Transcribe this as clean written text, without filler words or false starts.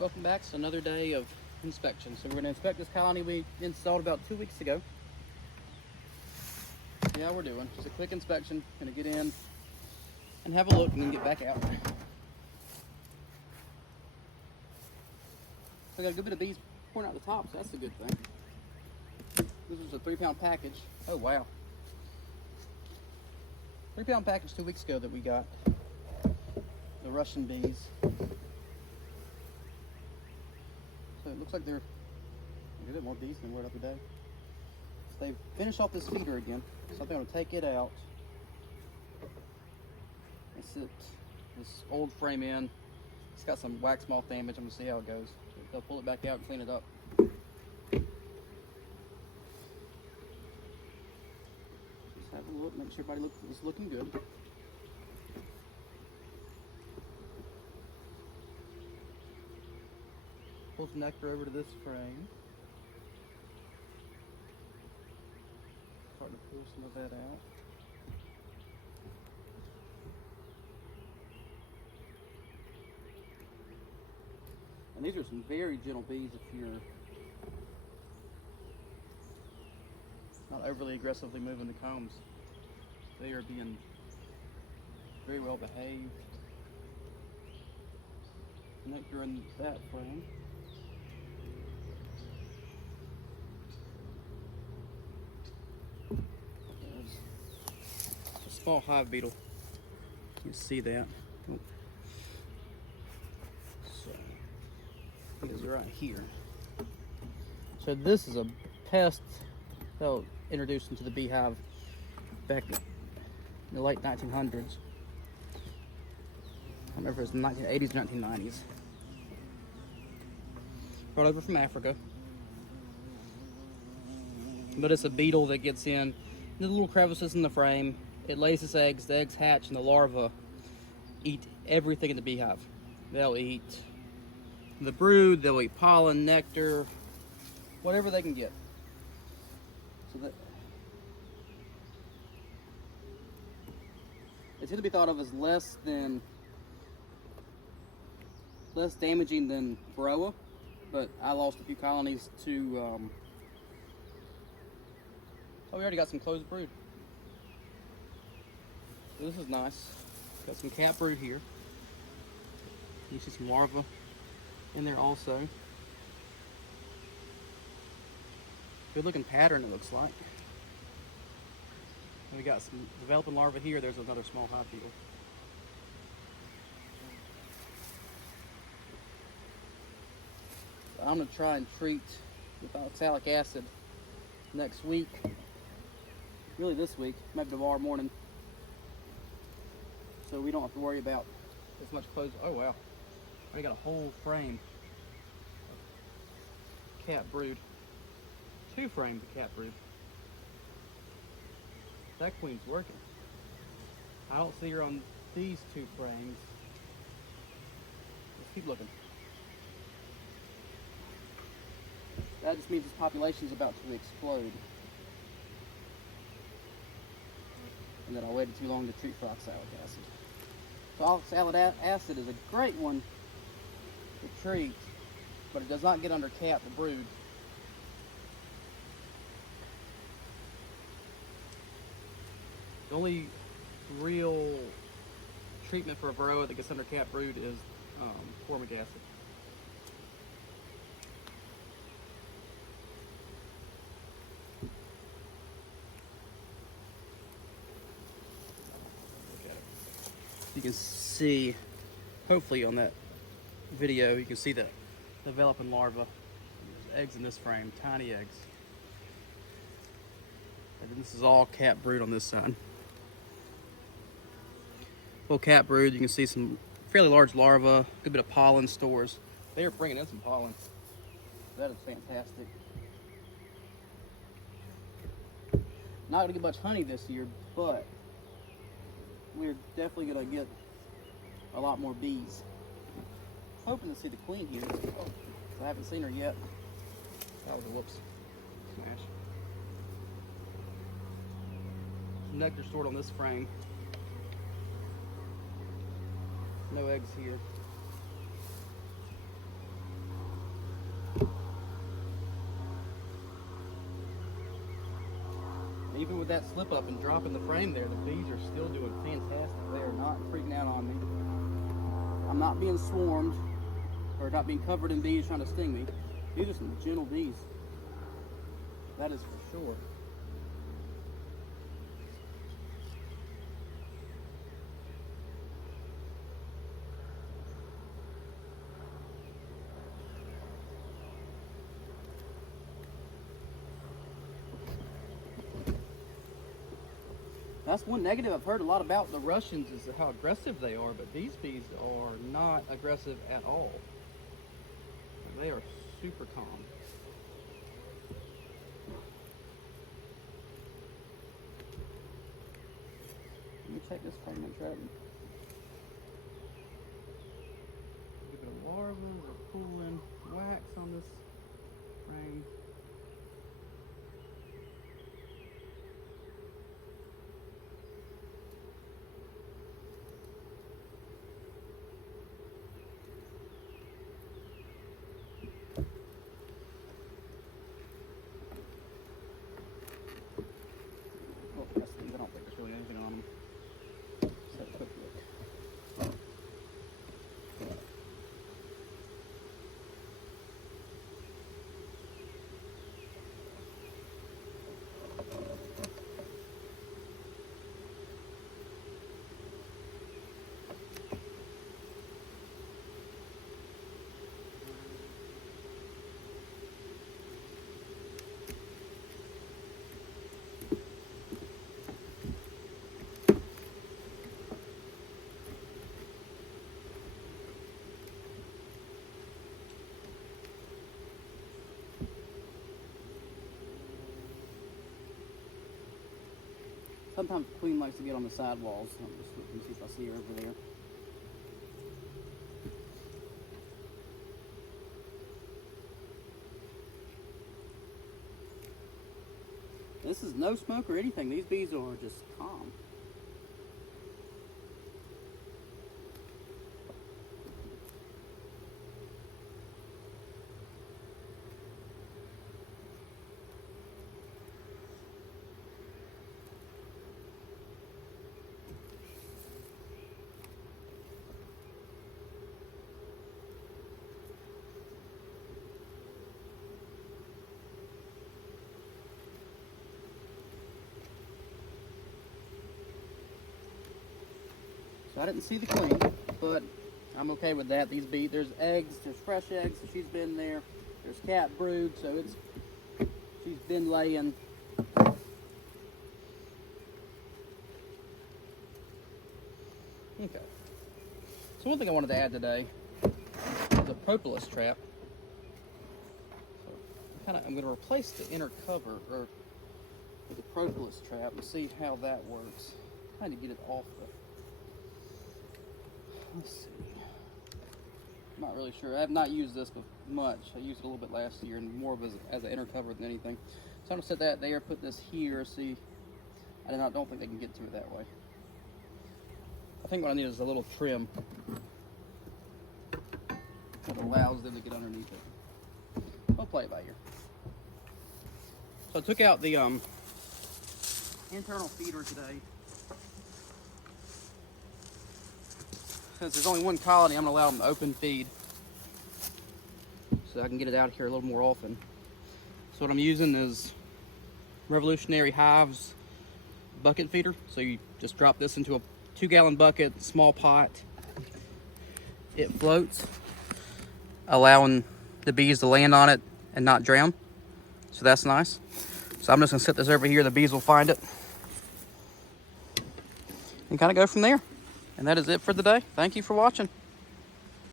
welcome back. So another day of inspection. So we're going to inspect this colony we installed about 2 weeks ago. See how we're doing. Just a quick inspection. Going to get in and have a look and then get back out. So we got a good bit of bees pouring out the top, so that's a good thing. This was a 3-pound package. Oh wow. 3-pound package 2 weeks ago that we got. The Russian bees. So it looks like they're a bit more bees than we were the other day. So they've finished off this feeder again. So I'm going to take it out and sit this old frame in. It's got some wax moth damage. I'm going to see how it goes. So they'll pull it back out and clean it up. Just have a look, make sure everybody is looking good. Pull some nectar over to this frame. Starting to pull some of that out. And these are some very gentle bees if you're not overly aggressively moving the combs. They are being very well behaved. Nectar in that frame. Small hive beetle. You see that. So it is right here. So this is a pest that was introduced into the beehive back in the late 1900s. I don't remember if it was the 1980s or 1990s. Brought over from Africa. But it's a beetle that gets in the little crevices in the frame. It lays its eggs, the eggs hatch, and the larvae eat everything in the beehive. They'll eat the brood, they'll eat pollen, nectar, whatever they can get. So that it's going to be thought of as less damaging than Varroa, but I lost a few colonies to, oh, we already got some closed brood. This is nice. Got some cat brood here. You see some larvae in there also. Good looking pattern it looks like. We got some developing larvae here. There's another small hive beetle. So I'm going to try and treat with oxalic acid next week. Really this week, maybe tomorrow morning. So we don't have to worry about as much clothes. Oh wow, I got a whole frame of cat brood. 2 frames of cat brood. That queen's working. I don't see her on these 2 frames. Let's keep looking. That just means this population is about to explode. And that I waited too long to treat for oxalic acid. So oxalic acid is a great one to treat, but it does not get under cat or brood. The only real treatment for a Varroa that gets under cat brood is formic acid. You can see, hopefully on that video, you can see the developing larvae. There's eggs in this frame, tiny eggs. And this is all cat brood on this side. Full cat brood, you can see some fairly large larvae, a good bit of pollen stores. They are bringing in some pollen. That is fantastic. Not going to get much honey this year, but we're definitely going to get a lot more bees. Hoping to see the queen here. Oh, I haven't seen her yet. That was a whoops. Smash. Nectar stored on this frame. No eggs here. Even with that slip up and dropping the frame there, the bees are still doing fantastic. They are not freaking out on me. I'm not being swarmed or not being covered in bees trying to sting me. These are some gentle bees. That is for sure. That's one negative I've heard a lot about the Russians is how aggressive they are, but these bees are not aggressive at all. They are super calm. Let me check this fragment trap. Give it a larva, we're pulling wax on this frame. Sometimes the queen likes to get on the sidewalls. I'm just looking to see if I see her over there. This is no smoke or anything. These bees are just calm. So I didn't see the queen, but I'm okay with that. These bees, there's eggs, there's fresh eggs, so she's been there. There's cat brood, so she's been laying. Okay. So one thing I wanted to add today is a propolis trap. So I'm going to replace the inner cover with a propolis trap and see how that works. Trying to get it off the. Let's see. I'm not really sure. I have not used this much. I used it a little bit last year and more of as an inner cover than anything. So I'm going to set that there, put this here, see. I don't think they can get to it that way. I think what I need is a little trim that allows them to get underneath it. I'll play it by ear. So I took out the internal feeder today. Since there's only one colony, I'm going to allow them to open feed so I can get it out here a little more often. So what I'm using is Revolutionary Hive's bucket feeder. So you just drop this into a 2-gallon bucket, small pot. It floats, allowing the bees to land on it and not drown. So that's nice. So I'm just going to set this over here. The bees will find it and kind of go from there. And that is it for the day. Thank you for watching.